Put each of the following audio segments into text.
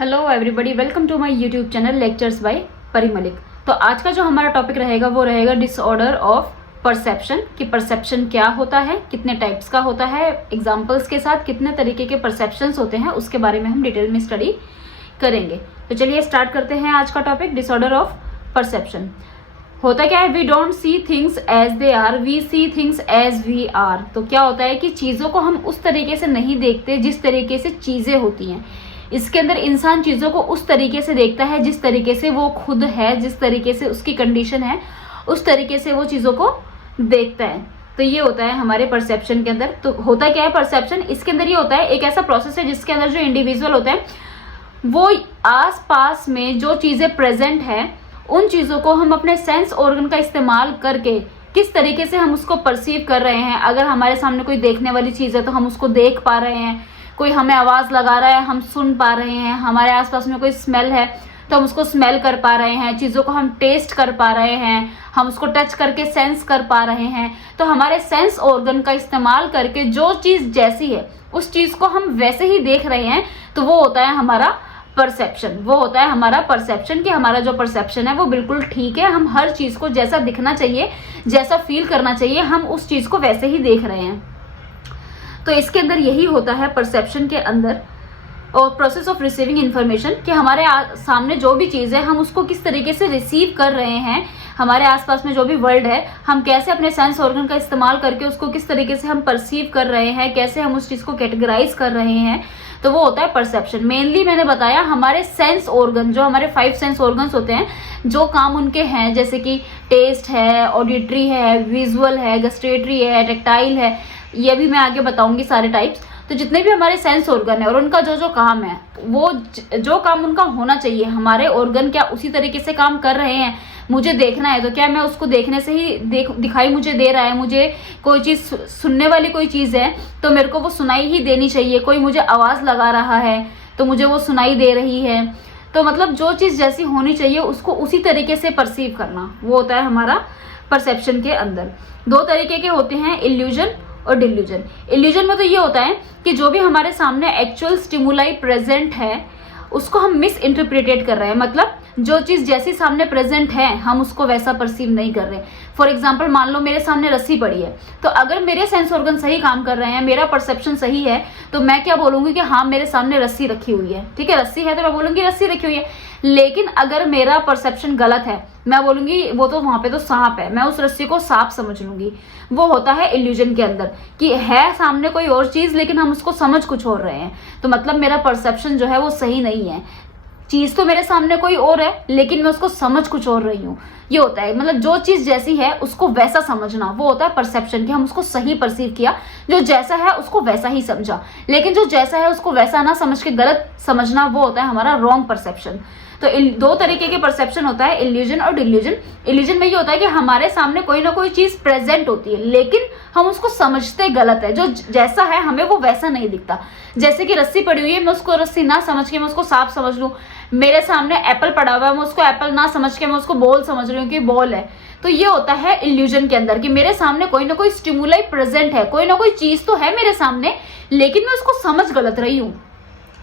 Hello everybody, welcome to my YouTube channel lectures by Pari Malik. तो आज का जो हमारा टॉपिक रहेगा वो रहेगा डिसऑर्डर ऑफ परसेप्शन। कि परसेप्शन क्या होता है, कितने टाइप्स का होता है, एग्जांपल्स के साथ कितने तरीके के परसेप्शंस होते हैं, उसके बारे में हम डिटेल में स्टडी करेंगे। तो चलिए स्टार्ट करते हैं आज का टॉपिक, डिसऑर्डर ऑफ परसेप्शन। होता क्या है, we don't see things as they are, we see things as we are. तो क्या होता है कि चीज़ों को हम उस तरीके से नहीं देखते जिस तरीके से चीज़ें होती हैं। इसके अंदर इंसान चीज़ों को उस तरीके से देखता है जिस तरीके से वो खुद है, जिस तरीके से उसकी कंडीशन है, उस तरीके से वो चीज़ों को देखता है। तो ये होता है हमारे परसेप्शन के अंदर। तो होता क्या है परसेप्शन, इसके अंदर ये होता है एक ऐसा प्रोसेस है जिसके अंदर जो इंडिविजुअल होता है वो आस पास में जो चीज़ें प्रेजेंट है उन चीज़ों को हम अपने सेंस ऑर्गन का इस्तेमाल करके किस तरीके से हम उसको परसीव कर रहे हैं। अगर हमारे सामने कोई देखने वाली चीज़ है तो हम उसको देख पा रहे हैं, कोई हमें आवाज़ लगा रहा है हम सुन पा रहे हैं, हमारे आसपास में कोई स्मेल है तो हम उसको स्मेल कर पा रहे हैं, चीज़ों को हम टेस्ट कर पा रहे हैं, हम उसको टच करके सेंस कर पा रहे हैं। तो हमारे सेंस ऑर्गन का इस्तेमाल करके जो चीज़ जैसी है उस चीज़ को हम वैसे ही देख रहे हैं, तो वो होता है हमारा परसेप्शन। वो होता है हमारा परसेप्शन कि हमारा जो परसेप्शन है वो बिल्कुल ठीक है, हम हर चीज़ को जैसा दिखना चाहिए, जैसा फील करना चाहिए, हम उस चीज़ को वैसे ही देख रहे हैं। तो इसके अंदर यही होता है परसेप्शन के अंदर, और प्रोसेस ऑफ रिसीविंग इन्फॉर्मेशन कि हमारे सामने जो भी चीज़ है हम उसको किस तरीके से रिसीव कर रहे हैं, हमारे आसपास में जो भी वर्ल्ड है हम कैसे अपने सेंस ऑर्गन का इस्तेमाल करके उसको किस तरीके से हम परसीव कर रहे हैं, कैसे हम उस चीज़ को कैटेगराइज कर रहे हैं। तो वो होता है परसेप्शन। मेनली मैंने बताया हमारे सेंस ऑर्गन, जो हमारे 5 सेंस ऑर्गन्स होते हैं, जो काम उनके हैं, जैसे कि टेस्ट है, ऑडिटरी है, विजुअल है, गस्टेटरी है, टेक्टाइल है, ये भी मैं आगे बताऊंगी सारे टाइप्स। तो जितने भी हमारे सेंस ऑर्गन है और उनका जो जो काम है, वो जो काम उनका होना चाहिए, हमारे ऑर्गन क्या उसी तरीके से काम कर रहे हैं। मुझे देखना है तो क्या मैं उसको देखने से ही दिखाई मुझे दे रहा है, मुझे कोई चीज़ सुनने वाली कोई चीज़ है तो मेरे को वो सुनाई ही देनी चाहिए, कोई मुझे आवाज़ लगा रहा है तो मुझे वो सुनाई दे रही है। तो मतलब जो चीज़ जैसी होनी चाहिए उसको उसी तरीके से परसीव करना, वो होता है हमारा परसेप्शन के अंदर। 2 तरीके के होते हैं, इल्यूजन और डिल्यूजन। इल्यूजन में तो ये होता है कि जो भी हमारे सामने एक्चुअल स्टिमुलाई प्रेजेंट है उसको हम मिस इंटरप्रिटेट कर रहे हैं, मतलब जो चीज़ जैसी सामने प्रेजेंट है हम उसको वैसा परसीव नहीं कर रहे। फॉर एग्जाम्पल मान लो मेरे सामने रस्सी पड़ी है, तो अगर मेरे सेंस ऑर्गन सही काम कर रहे हैं, मेरा परसेप्शन सही है, तो मैं क्या बोलूँगी कि हाँ मेरे सामने रस्सी रखी हुई है, ठीक है रस्सी है तो मैं बोलूँगी रस्सी रखी हुई है। लेकिन अगर मेरा परसेप्शन गलत है, मैं बोलूँगी वो तो वहाँ पे तो सांप है, मैं उस रस्सी को सांप समझ लूँगी। वो होता है इल्यूजन के अंदर कि है सामने कोई और चीज़ लेकिन हम उसको समझ कुछ और रहे हैं। तो मतलब मेरा परसेप्शन जो है वो सही नहीं है, चीज़ तो मेरे सामने कोई और है लेकिन मैं उसको समझ कुछ और रही हूँ। ये होता है मतलब जो चीज़ जैसी है उसको वैसा समझना, वो होता है परसेप्शन कि हम उसको सही परसीव किया, जो जैसा है उसको वैसा ही समझा। लेकिन जो जैसा है उसको वैसा ना समझ के गलत समझना, वो होता है हमारा रॉन्ग परसेप्शन। तो 2 तरीके के परसेप्शन होता है, इल्यूजन और डिल्यूजन। इल्यूजन में ये होता है कि हमारे सामने कोई ना कोई चीज़ प्रेजेंट होती है लेकिन हम उसको समझते गलत है, जो जैसा है हमें वो वैसा नहीं दिखता। जैसे कि रस्सी पड़ी हुई है, मैं उसको रस्सी ना समझ के मैं उसको सांप समझ लूँ। मेरे सामने एप्पल पड़ा हुआ है, मैं उसको एप्पल ना समझ के मैं उसको बॉल समझ रही हूँ कि बॉल है। तो ये होता है इल्यूजन के अंदर कि मेरे सामने कोई ना कोई स्टिमुलाई प्रेजेंट है, कोई ना कोई चीज़ तो है मेरे सामने लेकिन मैं उसको समझ गलत रही हूँ।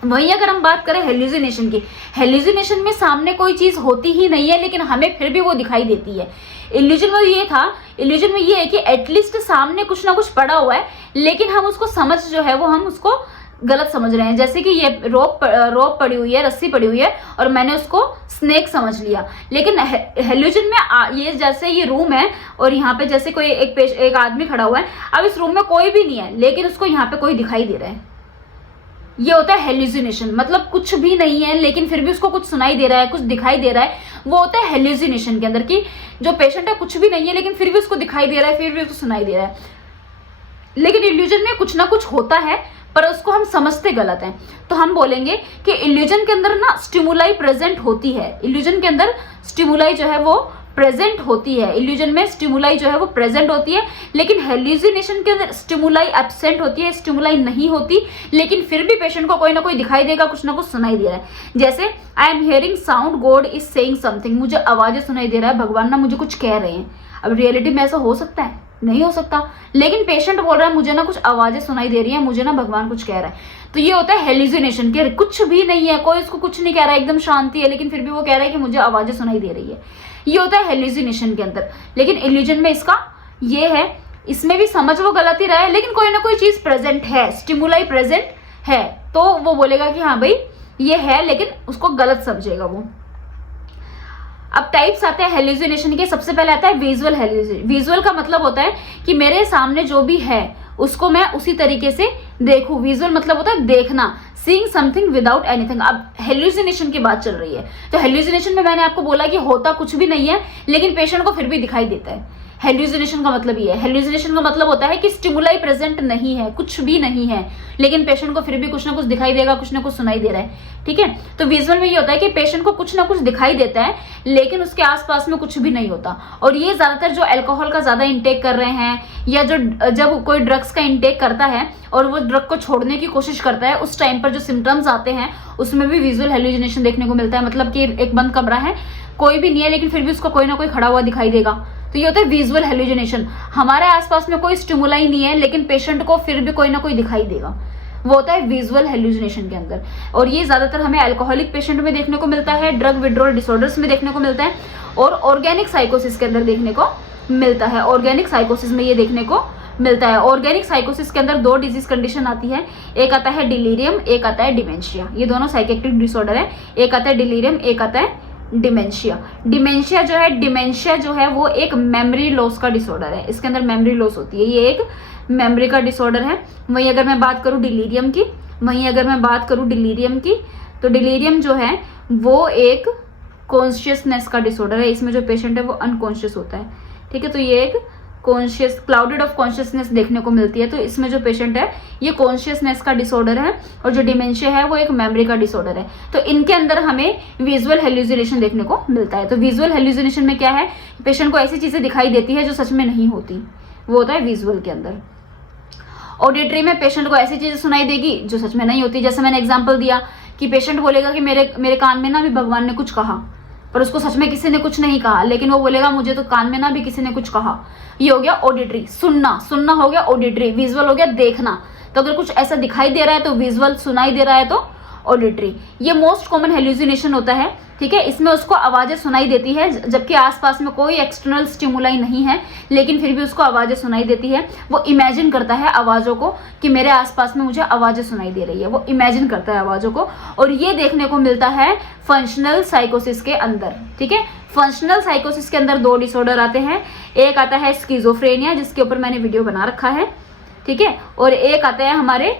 वहीं अगर हम बात करें हेल्यूसिनेशन की, हेल्यूसिनेशन में सामने कोई चीज़ होती ही नहीं है लेकिन हमें फिर भी वो दिखाई देती है। इल्यूजन में ये था, इल्यूजन में ये है कि एटलीस्ट सामने कुछ ना कुछ पड़ा हुआ है लेकिन हम उसको समझ जो है वो हम उसको गलत समझ रहे हैं। जैसे कि ये रोप पड़ी हुई है, रस्सी पड़ी हुई है और मैंने उसको स्नेक समझ लिया। लेकिन हेल्यूजन में ये जैसे ये रूम है और यहाँ पे जैसे कोई एक आदमी खड़ा हुआ है, अब इस रूम में कोई भी नहीं है लेकिन उसको यहाँ पे कोई दिखाई दे रहा है। ये होता है हेल्यूसिनेशन, मतलब कुछ भी नहीं है लेकिन फिर भी उसको कुछ सुनाई दे रहा है, कुछ दिखाई दे रहा है। वो होता है हेल्यूसिनेशन के अंदर कि जो पेशेंट है कुछ भी नहीं है लेकिन फिर भी उसको दिखाई दे रहा है, फिर भी उसको सुनाई दे रहा है। लेकिन इल्यूजन में कुछ ना कुछ होता है पर उसको हम समझते गलत हैं। तो हम बोलेंगे कि इल्यूजन के अंदर ना स्टिमुलाई प्रेजेंट होती है, इल्यूजन के अंदर स्टिमुलाई जो है वो प्रेजेंट होती है, इल्यूजन में स्टिमुलाई जो है वो प्रेजेंट होती है। लेकिन हेल्यूसिनेशन के अंदर स्टिमुलाई एब्सेंट होती है, स्टिमुलाई नहीं होती लेकिन फिर भी पेशेंट को कोई ना कोई दिखाई देगा, कुछ ना कुछ सुनाई दे रहा है। जैसे I am hearing sound, God is saying something, मुझे आवाजें सुनाई दे रहा है, भगवान ना मुझे कुछ कह रहे हैं। अब रियलिटी में ऐसा हो सकता है? नहीं हो सकता। लेकिन पेशेंट बोल रहा है मुझे ना कुछ आवाजें सुनाई दे रही है, मुझे ना भगवान कुछ कह रहा है, तो ये होता है हेल्यूसिनेशन के, कुछ भी नहीं है, कोई उसको कुछ नहीं कह रहा है, एकदम शांति है, लेकिन फिर भी वो कह रहा है कि मुझे आवाजें सुनाई दे रही है। ये होता है हेल्यूसिनेशन के अंदर। लेकिन इल्यूजन में इसका ये है, इसमें भी समझ वो गलत ही रहा है, लेकिन कोई ना कोई चीज प्रेजेंट है, स्टिमुलाई प्रेजेंट है, तो वो बोलेगा कि हाँ भाई ये है, लेकिन उसको गलत समझेगा वो। अब टाइप्स आते हैं हेल्यूसिनेशन के। सबसे पहले आता है विजुअल हेल्यूसिनेशन। विजुअल का मतलब होता है कि मेरे सामने जो भी है उसको मैं उसी तरीके से देखूं। विजुअल मतलब होता है देखना, सीइंग समथिंग विदाउट एनीथिंग। अब हेल्यूसिनेशन की बात चल रही है, तो हेल्यूसिनेशन में मैंने आपको बोला कि होता कुछ भी नहीं है, लेकिन पेशेंट को फिर भी दिखाई देता है। हेल्यूसिनेशन का मतलब ये है। हेल्यूसिनेशन का मतलब होता है कि स्टिमुलाई प्रेजेंट नहीं है, कुछ भी नहीं है, लेकिन पेशेंट को फिर भी कुछ ना कुछ दिखाई देगा, कुछ ना कुछ सुनाई दे रहा है। ठीक है, तो विजुअल में ये होता है कि पेशेंट को कुछ ना कुछ दिखाई देता है, लेकिन उसके आसपास में कुछ भी नहीं होता। और ये ज्यादातर जो अल्कोहल का ज्यादा इंटेक कर रहे हैं, या जो जब कोई ड्रग्स का इंटेक करता है और वो ड्रग को छोड़ने की कोशिश करता है, उस टाइम पर जो सिम्टम्स आते हैं उसमें भी विजुअल हेल्यूसिनेशन देखने को मिलता है। मतलब कि एक बंद कमरा है, कोई भी नहीं है, लेकिन फिर भी उसको कोई ना कोई खड़ा हुआ दिखाई देगा, तो ये होता है विजुअल हेल्यूसिनेशन। हमारे आसपास में कोई स्टिमुलाई नहीं है, लेकिन पेशेंट को फिर भी कोई ना कोई दिखाई देगा, वो होता है विजुअल हेल्यूसिनेशन के अंदर। और ये ज्यादातर हमें अल्कोहलिक पेशेंट में देखने को मिलता है, ड्रग विड्रॉल डिसऑर्डर्स में देखने को मिलता है, और ऑर्गेनिक साइकोसिस के अंदर देखने को मिलता है। ऑर्गेनिक साइकोसिस में ये देखने को मिलता है। ऑर्गेनिक साइकोसिस के अंदर 2 डिजीज कंडीशन आती है, एक आता है डिलीरियम, एक आता है डिमेंशिया। ये दोनों साइकेट्रिक डिसऑर्डर है, एक आता है डिलीरियम, एक आता है डिमेंशिया। डिमेंशिया जो है वो एक मेमोरी लॉस का डिसऑर्डर है, इसके अंदर मेमोरी लॉस होती है, ये एक मेमोरी का डिसऑर्डर है। वहीं अगर मैं बात करूं डिलीरियम की, तो डिलीरियम जो है वो एक कॉन्शियसनेस का डिसऑर्डर है, इसमें जो पेशेंट है वो अनकॉन्शियस होता है। ठीक है, तो ये एक कॉन्शियस क्लाउडेड ऑफ कॉन्शियसनेस देखने को मिलती है, तो इसमें जो पेशेंट है ये कॉन्शियसनेस का डिसऑर्डर है, और जो डिमेंशिया है वो एक मेमोरी का डिसऑर्डर है। तो इनके अंदर हमें विजुअल हेल्यूसिनेशन देखने को मिलता है। तो विजुअल हेल्यूसिनेशन में क्या है, पेशेंट को ऐसी चीजें दिखाई देती है जो सच में नहीं होती, वो होता है विजुअल के अंदर। ऑडिटरी में पेशेंट को ऐसी चीजें सुनाई देगी जो सच में नहीं होती। जैसे मैंने एग्जाम्पल दिया कि पेशेंट बोलेगा कि मेरे कान में ना भी भगवान ने कुछ कहा, पर उसको सच में किसी ने कुछ नहीं कहा, लेकिन वो बोलेगा मुझे तो कान में ना भी किसी ने कुछ कहा। ये हो गया ऑडिटरी, सुनना हो गया ऑडिटरी। विजुअल हो गया देखना, तो अगर कुछ ऐसा दिखाई दे रहा है तो विजुअल, सुनाई दे रहा है तो ऑडिटरी। ये मोस्ट कॉमन हेल्यूसिनेशन होता है। ठीक है, इसमें उसको आवाजें सुनाई देती है, जबकि आसपास में कोई एक्सटर्नल स्टिमुलाई नहीं है, लेकिन फिर भी उसको आवाजें सुनाई देती है। वो इमेजिन करता है आवाजों को कि मेरे आसपास में मुझे आवाजें सुनाई दे रही है, वो इमेजिन करता है आवाजों को, और ये देखने को मिलता है फंक्शनल साइकोसिस के अंदर। ठीक है, फंक्शनल साइकोसिस के अंदर 2 डिसऑर्डर आते हैं, एक आता है स्किजोफ्रेनिया, जिसके ऊपर मैंने वीडियो बना रखा है। ठीक है, और एक आता है हमारे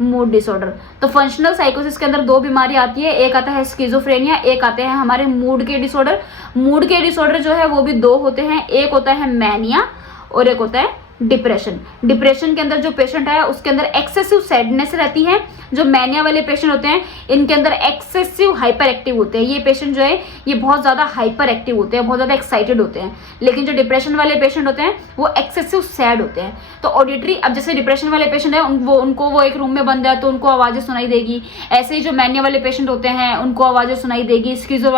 मूड डिसऑर्डर, तो फंक्शनल साइकोसिस के अंदर 2 बीमारी आती है, एक आता है स्किजोफ्रेनिया, एक आते हैं हमारे मूड के डिसऑर्डर। मूड के डिसऑर्डर जो है वो भी 2 होते हैं, एक होता है मैनिया और एक होता है डिप्रेशन के अंदर जो पेशेंट है उसके अंदर एक्सेसिव सैडनेस रहती है। जो मैनिया वाले पेशेंट होते हैं इनके अंदर एक्सेसिव हाइपर एक्टिव होते हैं। ये पेशेंट जो है ये बहुत ज्यादा हाइपर एक्टिव होते हैं, बहुत ज्यादा एक्साइटेड होते हैं। लेकिन जो डिप्रेशन वाले पेशेंट होते हैं वो एक्सेसिव सैड होते हैं। तो ऑडिटरी, अब जैसे डिप्रेशन वाले पेशेंट है उनको वो एक रूम में बंद है तो उनको आवाजें सुनाई देगी। ऐसे ही जो मैनिया वाले पेशेंट होते हैं उनको आवाजें सुनाई देगी, स्किजो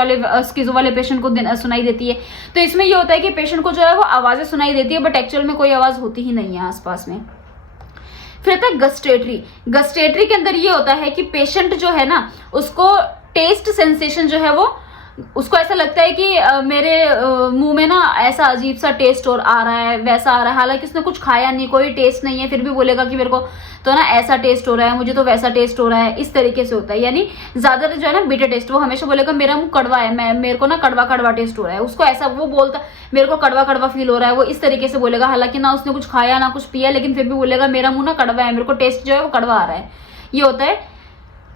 वाले पेशेंट को सुनाई देती है। तो इसमें ये होता है कि पेशेंट को जो है वो आवाजें सुनाई देती है, बट एक्चुअल में कोई आवाज होती ही नहीं है आसपास में। फिर आता है गस्ट्रेटरी के अंदर ये होता है कि पेशेंट जो है ना उसको टेस्ट सेंसेशन जो है वो उसको ऐसा लगता है कि मेरे मुंह में ना ऐसा अजीब सा टेस्ट और आ रहा है, वैसा आ रहा है, हालांकि उसने कुछ खाया नहीं, कोई टेस्ट नहीं है, फिर भी बोलेगा कि मेरे को तो ना ऐसा टेस्ट हो रहा है, मुझे तो वैसा टेस्ट हो रहा है। इस तरीके से होता है। यानी ज्यादातर जो है ना बीटर टेस्ट, वो हमेशा बोलेगा मेरा मुंह कड़वा है, मेरे को ना कड़वा टेस्ट हो रहा है, उसको ऐसा वो बोलता मेरे को कड़वा फील हो रहा है, वो इस तरीके से बोलेगा, हालांकि ना उसने कुछ खाया ना कुछ पिया, लेकिन फिर भी बोलेगा मेरा मुंह ना कड़वा है, मेरे को टेस्ट जो है वो कड़वा आ रहा है। ये होता है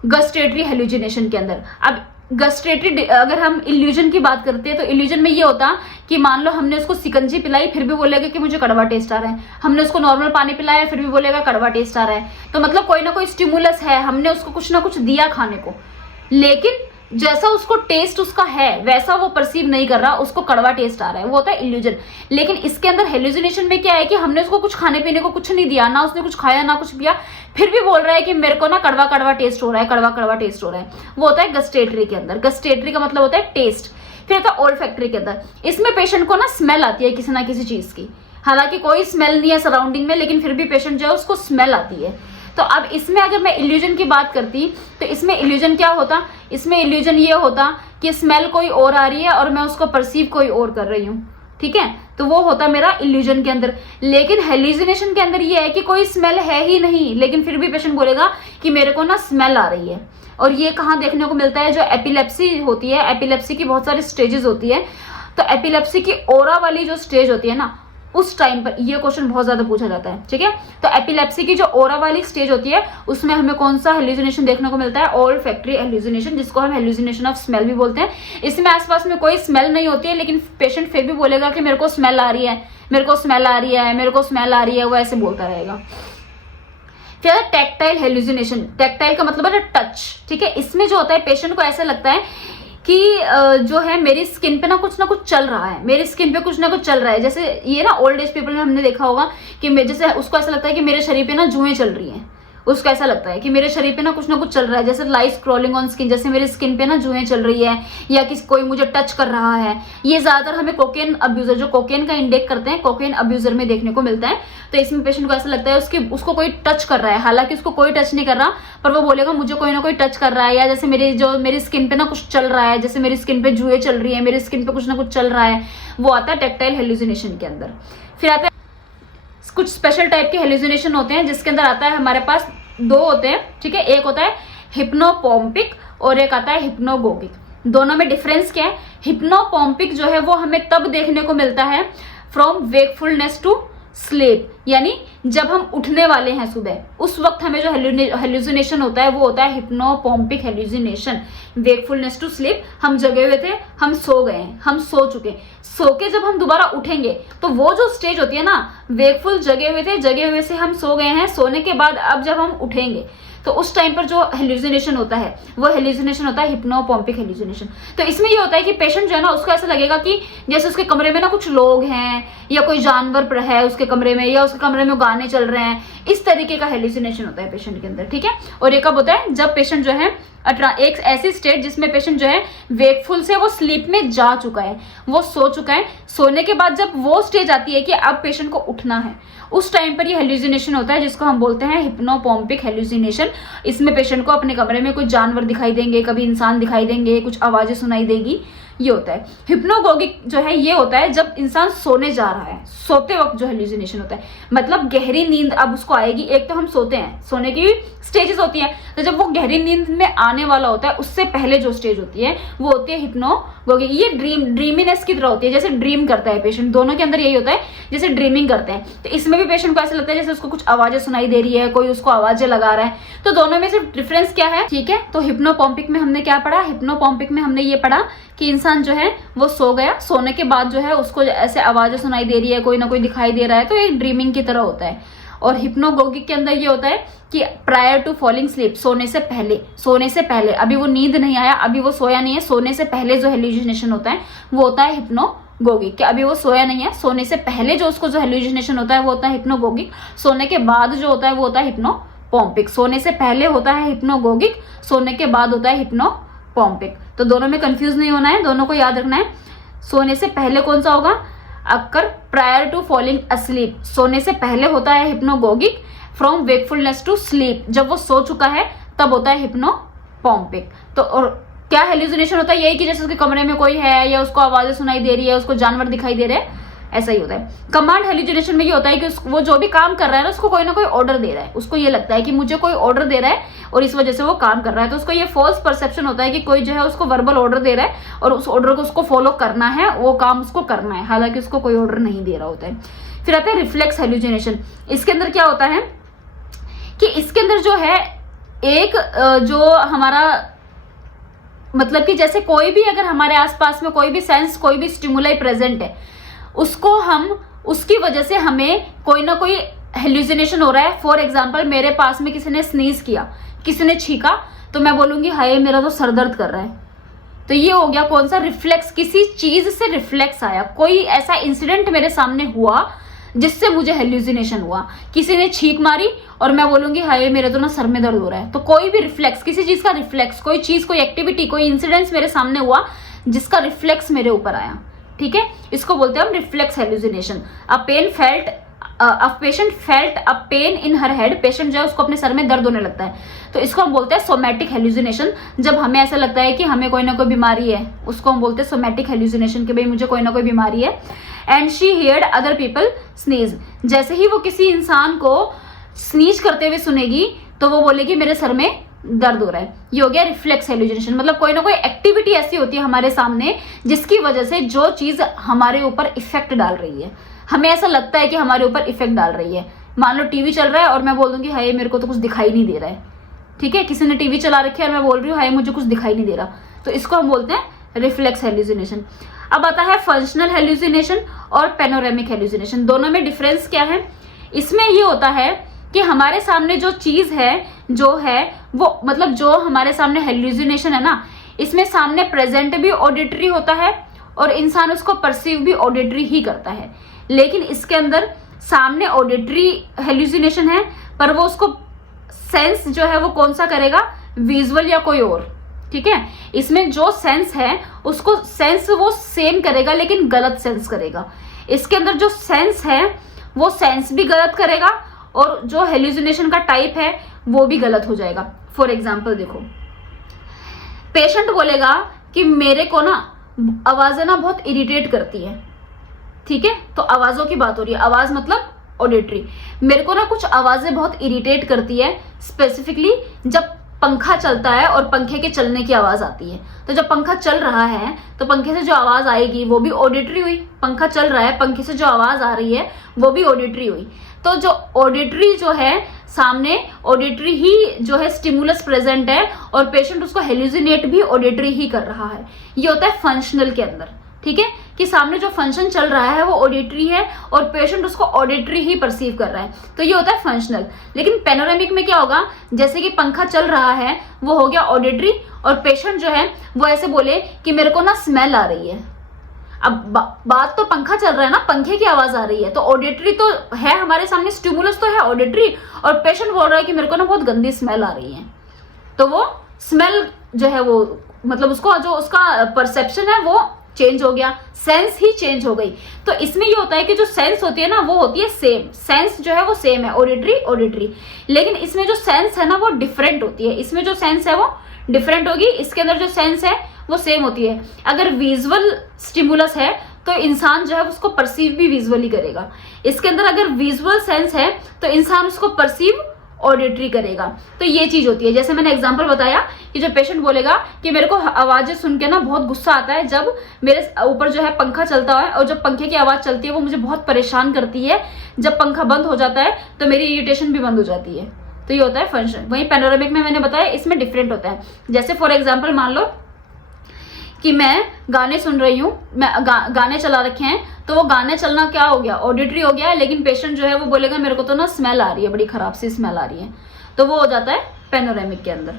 गस्ट्रेटरी हेल्यूसिनेशन के अंदर। अब गस्ट्रेटरी, अगर हम इल्यूजन की बात करते हैं तो इल्यूजन में ये होता कि मान लो हमने उसको सिकंजी पिलाई फिर भी बोलेगा कि मुझे कड़वा टेस्ट आ रहा है, हमने उसको नॉर्मल पानी पिलाया फिर भी बोलेगा कड़वा टेस्ट आ रहा है। तो मतलब कोई ना कोई स्टिमुलस है, हमने उसको कुछ ना कुछ दिया खाने को, लेकिन जैसा उसको टेस्ट उसका है वैसा वो परसीव नहीं कर रहा, उसको कड़वा टेस्ट आ रहा है, वो होता है इल्यूजन। लेकिन इसके अंदर हेल्यूसिनेशन में क्या है कि हमने उसको कुछ खाने पीने को कुछ नहीं दिया, ना उसने कुछ खाया ना कुछ पिया, फिर भी बोल रहा है कि मेरे को ना कड़वा टेस्ट हो रहा है, कड़वा टेस्ट हो रहा है, वो होता है गस्ट्रेटरी के अंदर। गस्ट्रेटरी का मतलब होता है टेस्ट, फिर आता है ओल्फैक्टरी के अंदर, इसमें पेशेंट को ना स्मेल आती है किसी ना किसी चीज की, हालांकि कोई स्मेल नहीं है सराउंडिंग में, लेकिन फिर भी पेशेंट जो है उसको स्मेल आती है। तो अब इसमें अगर मैं इल्यूजन की बात करती तो इसमें इल्यूजन क्या होता, इसमें इल्यूजन ये होता कि स्मेल कोई और आ रही है और मैं उसको परसीव कोई और कर रही हूँ, ठीक है, तो वो होता मेरा इल्यूजन के अंदर। लेकिन हेल्यूसिनेशन के अंदर ये है कि कोई स्मेल है ही नहीं, लेकिन फिर भी पेशेंट बोलेगा कि मेरे को ना स्मेल आ रही है। और ये कहाँ देखने को मिलता है, जो एपिलेप्सी होती है, एपिलेप्सी की बहुत सारी स्टेजेस होती है, तो एपिलेप्सी की ओरा वाली जो स्टेज होती है ना, उस टाइम पर ये क्वेश्चन बहुत ज्यादा पूछा जाता है, ठीक है। तो एपिलेप्सी की जो ओरा वाली स्टेज होती है उसमें हमें कौन सा हेल्यूसिनेशन देखने को मिलता है, ओल्फैक्टरी हेल्यूसिनेशन, जिसको हम हेल्यूसिनेशन ऑफ स्मेल भी बोलते हैं। इसमें आसपास में कोई स्मेल नहीं होती है, लेकिन पेशेंट फिर भी बोलेगा कि मेरे को स्मेल आ रही है, मेरे को स्मेल आ रही है, मेरे को स्मेल आ रही है, वो ऐसे बोलता रहेगा। फिर टैक्टाइल हेल्यूसिनेशन, टैक्टाइल का मतलब है टच, ठीक है। इसमें जो होता है पेशेंट को ऐसा लगता है कि जो है मेरी स्किन पे ना कुछ चल रहा है, मेरी स्किन पे कुछ ना कुछ चल रहा है। जैसे ये ना ओल्ड एज पीपल में हमने देखा होगा कि जैसे उसको ऐसा लगता है कि मेरे शरीर पे ना जुएं चल रही हैं, उसको ऐसा लगता है कि मेरे शरीर पे ना कुछ चल रहा है, जैसे लाइस क्रॉलिंग ऑन स्किन, जैसे मेरी स्किन पे ना जुएं चल रही है या किसी कोई मुझे टच कर रहा है। ये ज्यादातर हमें कोकेन अब्यूजर, जो कोकेन का इंटेक करते हैं, कोकेन अब्यूजर में देखने को मिलता है। तो इसमें पेशेंट को ऐसा लगता है उसको कोई टच कर रहा है, हालांकि उसको कोई टच नहीं कर रहा, पर वो बोलेगा मुझे कोई ना कोई टच कर रहा है, या जैसे मेरी स्किन पे ना कुछ चल रहा है, जैसे मेरी स्किन पे जुएं चल रही है, मेरी स्किन पे कुछ ना कुछ चल रहा है, वो आता है टैक्टाइल हेल्यूसिनेशन के अंदर। फिर आता है कुछ स्पेशल टाइप के हेल्यूसिनेशन होते हैं, जिसके अंदर आता है हमारे पास दो होते हैं, ठीक है। एक होता है हिप्नोपोम्पिक और एक आता है हिप्नोगोगिक। दोनों में डिफरेंस क्या है, हिप्नोपोम्पिक जो है वो हमें तब देखने को मिलता है फ्रॉम वेकफुलनेस टू स्लीप, यानी जब हम उठने वाले हैं सुबह, उस वक्त हमें जो हेल्यूसिनेशन होता है वो होता है हिप्नोपोम्पिक हेल्यूसिनेशन। वेकफुलनेस टू स्लीप, हम जगे हुए थे, हम सो गए हैं, हम सो चुके, सो के जब हम दोबारा उठेंगे तो वो जो स्टेज होती है ना, वेकफुल जगे हुए थे, जगे हुए से हम सो गए हैं, सोने के बाद अब जब हम उठेंगे तो उस टाइम पर जो हेल्यूसिनेशन होता है वो हेल्यूसिनेशन होता है हिप्नोपोम्पिक हेल्यूसिनेशन। तो इसमें ये होता है कि पेशेंट जो है ना उसको ऐसा लगेगा कि जैसे उसके कमरे में ना कुछ लोग हैं या कोई जानवर है उसके कमरे में, या उसके कमरे में गाने चल रहे हैं, इस तरीके का हेल्यूसिनेशन होता है पेशेंट के अंदर, ठीक है। और ये कब होता है, जब पेशेंट जो है एक ऐसी स्टेट जिसमें पेशेंट जो है वेकफुल से वो स्लीप में जा चुका है, वो सो चुका है, सोने के बाद जब वो स्टेज आती है कि अब पेशेंट को उठना है, उस टाइम पर ये हेल्यूसिनेशन होता है, जिसको हम बोलते हैं हिप्नोपोम्पिक हेल्यूसिनेशन। इसमें पेशेंट को अपने कमरे में कुछ जानवर दिखाई देंगे, कभी इंसान दिखाई देंगे, कुछ आवाजें सुनाई देगी, ये होता है। हिप्नोगोगिक जो है ये होता है जब इंसान सोने जा रहा है, सोते वक्त जो हेल्यूसिनेशन होता है, मतलब गहरी नींद अब उसको आएगी। एक तो हम सोते हैं, सोने की स्टेजेस होती है, तो जब वो गहरी नींद में आने वाला होता है उससे पहले जो स्टेज होती है वो होती है हिप्नोगोगिक। ये ड्रीमीनेस की तरह होती है, जैसे ड्रीम करता है पेशेंट, दोनों के अंदर यही होता है जैसे ड्रीमिंग करते हैं। तो इसमें भी पेशेंट को ऐसा लगता है जैसे उसको कुछ आवाजें सुनाई दे रही है, कोई उसको आवाजें लगा रहा है। तो दोनों में सिर्फ डिफरेंस क्या है, ठीक है। तो हिप्नोपोम्पिक में हमने क्या पढ़ा, हिप्नोपोम्पिक में हमने ये पढ़ा कि इंसान जो है वो सो गया, सोने के बाद जो है उसको ऐसे आवाजें सुनाई दे रही है, कोई ना कोई दिखाई दे रहा है, तो एक ड्रीमिंग की तरह होता है। और हिप्नोगोगिक के अंदर ये होता है कि प्रायर टू फॉलिंग स्लीप, सोने से पहले, अभी वो नींद नहीं आया, अभी वो सोया नहीं है, सोने से पहले जो हेल्यूसिनेशन होता है वो होता है हिप्नोगोगिक। कि अभी वो सोया नहीं है, सोने से पहले जो उसको जो हेल्यूसिनेशन होता है वो होता है हिप्नोगोगिक, सोने के बाद जो होता है वो होता है हिप्नोपोम्पिक। सोने से पहले होता है हिप्नोगोगिक, सोने के बाद होता है हिप्नोपोम्पिक। तो दोनों में कंफ्यूज नहीं होना है, दोनों को याद रखना है। सोने से पहले कौन सा होगा, occur prior to falling asleep, सोने से पहले होता है hypnagogic. From wakefulness to sleep, जब वो सो चुका है तब होता है हिप्नोपोम्पिक। तो और क्या हेल्यूसिनेशन होता है, यही कि जैसे उसके कमरे में कोई है या उसको आवाजें सुनाई दे रही है, उसको जानवर दिखाई दे रहे हैं, ऐसा ही होता है। कमांड हेल्यूसिनेशन में ये होता है कि वो जो भी काम कर रहा है ना उसको कोई ना कोई ऑर्डर दे रहा है, उसको ये लगता है कि मुझे कोई ऑर्डर दे रहा है और इस वजह से वो काम कर रहा है। तो उसको ये फॉल्स परसेप्शन होता है कि कोई जो है उसको वर्बल ऑर्डर दे रहा है और उस ऑर्डर को उसको फॉलो करना है, वो काम उसको करना है, हालांकि उसको कोई ऑर्डर नहीं दे रहा होता है। फिर आता है रिफ्लेक्स हेल्यूसिनेशन। इसके अंदर क्या होता है कि इसके अंदर जो है एक जो हमारा मतलब कि जैसे कोई भी अगर हमारे आसपास में कोई भी सेंस, कोई भी स्टिमुलाई प्रेजेंट है, उसको हम उसकी वजह से हमें कोई ना कोई हेल्यूसिनेशन हो रहा है। फॉर एग्जाम्पल मेरे पास में किसी ने स्नीज किया, किसी ने छींका, तो मैं बोलूंगी हाय मेरा तो सर दर्द कर रहा है। तो ये हो गया कौन सा, रिफ्लेक्स, किसी चीज से रिफ्लेक्स आया, कोई ऐसा इंसिडेंट मेरे सामने हुआ जिससे मुझे हेल्यूसिनेशन हुआ। किसी ने छींक मारी और मैं बोलूंगी हाय मेरे तो ना सर में दर्द हो रहा है। तो कोई भी रिफ्लेक्स, किसी चीज का रिफ्लेक्स, कोई चीज, कोई एक्टिविटी, कोई इंसिडेंस मेरे सामने हुआ जिसका रिफ्लेक्स मेरे ऊपर आया, ठीक है, इसको बोलते हैं हम reflex hallucination. A patient felt a pain in her head, patient जो है उसको अपने सर में दर्द होने लगता है, तो इसको हम बोलते हैं सोमैटिक हेल्यूसिनेशन। जब हमें ऐसा लगता है कि हमें कोई ना कोई बीमारी है, उसको हम बोलते हैं सोमैटिक हेल्यूसिनेशन, कि भाई मुझे कोई ना कोई बीमारी है। And she heard other people sneeze, जैसे ही वो किसी इंसान को स्नीज करते हुए सुनेगी तो वो बोलेगी मेरे सर में दर्द हो रहा है। ये हो गया रिफ्लेक्स हेल्यूसिनेशन। मतलब कोई ना कोई एक्टिविटी ऐसी होती है हमारे सामने जिसकी वजह से जो चीज हमारे ऊपर इफेक्ट डाल रही है, हमें ऐसा लगता है कि हमारे ऊपर इफेक्ट डाल रही है। मान लो टीवी चल रहा है और मैं बोल दूंगी हाय मेरे को तो कुछ दिखाई नहीं दे रहा है, ठीक है, किसी ने टीवी चला रखी है और मैं बोल रही हूँ हाय मुझे कुछ दिखाई नहीं दे रहा, तो इसको हम बोलते हैं रिफ्लेक्स हेल्यूसिनेशन। अब आता है फंक्शनल हेल्यूसिनेशन और पैनोरेमिक हेल्यूसिनेशन। दोनों में डिफरेंस क्या है? इसमें ये होता है कि हमारे सामने जो चीज है जो है वो, मतलब जो हमारे सामने हेल्यूसिनेशन है ना, इसमें सामने प्रेजेंट भी ऑडिटरी होता है और इंसान उसको परसीव भी ऑडिटरी ही करता है। लेकिन इसके अंदर सामने ऑडिटरी हेल्यूसिनेशन है पर वो उसको सेंस जो है वो कौन सा करेगा, विजुअल या कोई और, ठीक है। इसमें जो सेंस है उसको सेंस वो सेम करेगा लेकिन गलत सेंस करेगा। इसके अंदर जो सेंस है वो सेंस भी गलत करेगा और जो हेल्यूसिनेशन का टाइप है वो भी गलत हो जाएगा। फॉर एग्जाम्पल देखो, पेशेंट बोलेगा कि मेरे को ना आवाजें ना बहुत इरिटेट करती है, ठीक है, तो आवाजों की बात हो रही है, आवाज मतलब ऑडिटरी। मेरे को ना कुछ आवाजें बहुत इरिटेट करती है, स्पेसिफिकली जब पंखा चलता है और पंखे के चलने की आवाज आती है। तो जब पंखा चल रहा है तो पंखे से जो आवाज आएगी वो भी ऑडिटरी हुई, पंखा चल रहा है पंखे से जो आवाज आ रही है वो भी ऑडिटरी हुई। तो जो ऑडिटरी जो है सामने ऑडिटरी ही जो है स्टिमुलस प्रेजेंट है और पेशेंट उसको हेल्यूसिनेट भी ऑडिटरी ही कर रहा है। ये होता है फंक्शनल के अंदर, ठीक है, कि सामने जो फंक्शन चल रहा है वो ऑडिटरी है और पेशेंट उसको ऑडिटरी ही परसीव कर रहा है, तो ये होता है फंक्शनल। लेकिन पैनोरेमिक में क्या होगा, जैसे कि पंखा चल रहा है वो हो गया ऑडिटरी और पेशेंट जो है वो ऐसे बोले कि मेरे को ना स्मेल आ रही है। अब बात तो पंखा चल रहा है ना, पंखे की आवाज आ रही है, तो ऑडिटरी तो है हमारे सामने, स्टिमुलस तो है ऑडिटरी, और पेशेंट बोल रहा है कि मेरे को ना बहुत गंदी स्मेल आ रही है। तो वो स्मेल जो है वो मतलब उसको जो उसका परसेप्शन है वो चेंज हो गया, सेंस ही चेंज हो गई। तो इसमें ये होता है कि जो सेंस होती है ना वो होती है सेम, सेंस जो है वो सेम है, ऑडिटरी, लेकिन इसमें जो सेंस है ना वो डिफरेंट होती है। इसमें जो सेंस है वो डिफरेंट होगी, इसके अंदर जो सेंस है वो सेम होती है। अगर विजुअल स्टिमुलस है तो इंसान जो है उसको परसीव भी विजुअली करेगा। इसके अंदर अगर विजुअल सेंस है तो इंसान उसको परसीव ऑडिटरी करेगा। तो ये चीज होती है, जैसे मैंने एग्जांपल बताया कि जो पेशेंट बोलेगा कि मेरे को आवाजें सुन के ना बहुत गुस्सा आता है जब मेरे ऊपर जो है पंखा चलता है और जब पंखे की आवाज चलती है वो मुझे बहुत परेशान करती है, जब पंखा बंद हो जाता है तो मेरी इरिटेशन भी बंद हो जाती है। तो ये होता है फंक्शन। वहीं पैनोरेमिक में मैंने बताया इसमें डिफरेंट होता है। जैसे फॉर एग्जाम्पल मान लो कि मैं गाने सुन रही हूँ, मैं गाने चला रखे हैं, तो वो गाने चलना क्या हो गया, ऑडिटरी हो गया है, लेकिन पेशेंट जो है वो बोलेगा मेरे को तो ना स्मेल आ रही है, बड़ी खराब सी स्मेल आ रही है, तो वो हो जाता है पैनोरेमिक के अंदर।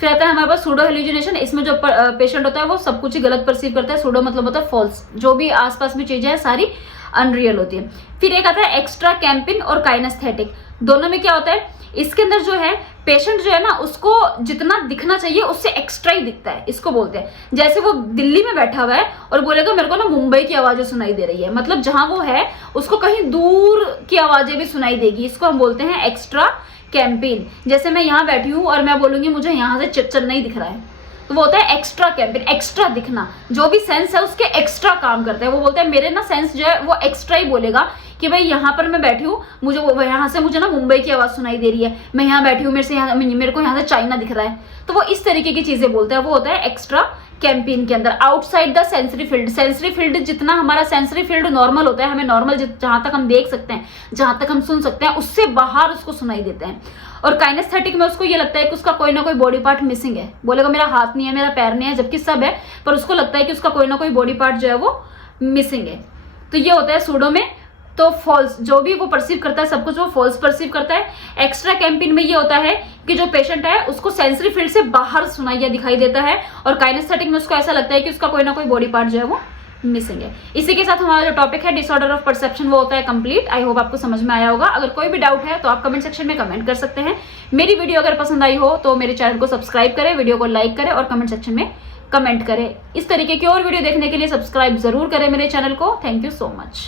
फिर आता है हमारे पास सूडो हेल्यूसिनेशन। इसमें जो पेशेंट होता है वो सब कुछ ही गलत परसीव करता है। सूडो मतलब होता है फॉल्स, जो भी आसपास में चीजें हैं सारी अनरियल होती है। फिर एक आता है एक्स्ट्रा कैंपिन और काइनेस्थेटिक। दोनों में क्या होता है, इसके अंदर जो है पेशेंट जो है ना उसको जितना दिखना चाहिए उससे एक्स्ट्रा ही दिखता है, इसको बोलते हैं। जैसे वो दिल्ली में बैठा हुआ है और बोलेगा मेरे को ना मुंबई की आवाजें सुनाई दे रही है, मतलब जहां वो है उसको कहीं दूर की आवाजें भी सुनाई देगी, इसको हम बोलते हैं एक्स्ट्रा कैंपेन। जैसे मैं यहाँ बैठी हूँ और मैं बोलूंगी मुझे यहाँ से चेन्नई दिख रहा है, तो वो होता है एक्स्ट्रा कैंपेन, एक्स्ट्रा दिखना। जो भी सेंस है उसके एक्स्ट्रा काम करता है। वो बोलता है मेरे ना सेंस जो है वो एक्स्ट्रा ही बोलेगा कि भाई यहाँ पर मैं बैठी हूँ, मुझे यहाँ से मुझे ना मुंबई की आवाज सुनाई दे रही है, मैं यहाँ बैठी हूँ, मेरे को यहाँ से चाइना दिख रहा है, तो वो इस तरीके की चीजें बोलता है। वो होता है एक्स्ट्रा कैंपेन के अंदर। Outside the sensory field, sensory field जितना हमारा सेंसरी फील्ड नॉर्मल होता है, हमें नॉर्मल जहां तक हम देख सकते हैं, जहां तक हम सुन सकते हैं, उससे बाहर उसको सुनाई देते हैं। और काइनेस्थेटिक में उसको ये लगता है कि उसका कोई ना कोई बॉडी पार्ट मिसिंग है, बोलेगा मेरा हाथ नहीं है, मेरा पैर नहीं है, जबकि सब है, पर उसको लगता है कि उसका कोई ना कोई बॉडी पार्ट जो है वो मिसिंग है। तो ये होता है सूडो में। तो फॉल्स, जो भी वो परसीव करता है सब कुछ वो फॉल्स परसीव करता है। एक्स्ट्रा कैंपेन में ये होता है कि जो पेशेंट है उसको सेंसरी फील्ड से बाहर सुनाई या दिखाई देता है, और काइनेस्थेटिक में उसको ऐसा लगता है कि उसका कोई ना कोई बॉडी पार्ट जो है वो मिसिंग है। इसी के साथ हमारा जो टॉपिक है डिसऑर्डर ऑफ परसेप्शन वो होता है कंप्लीट। आई होप आपको समझ में आया होगा। अगर कोई भी डाउट है तो आप कमेंट सेक्शन में कमेंट कर सकते हैं। मेरी वीडियो अगर पसंद आई हो तो मेरे चैनल को सब्सक्राइब करें, वीडियो को लाइक करें और कमेंट सेक्शन में कमेंट करें। इस तरीके की और वीडियो देखने के लिए सब्सक्राइब जरूर करें मेरे चैनल को। Thank you so much.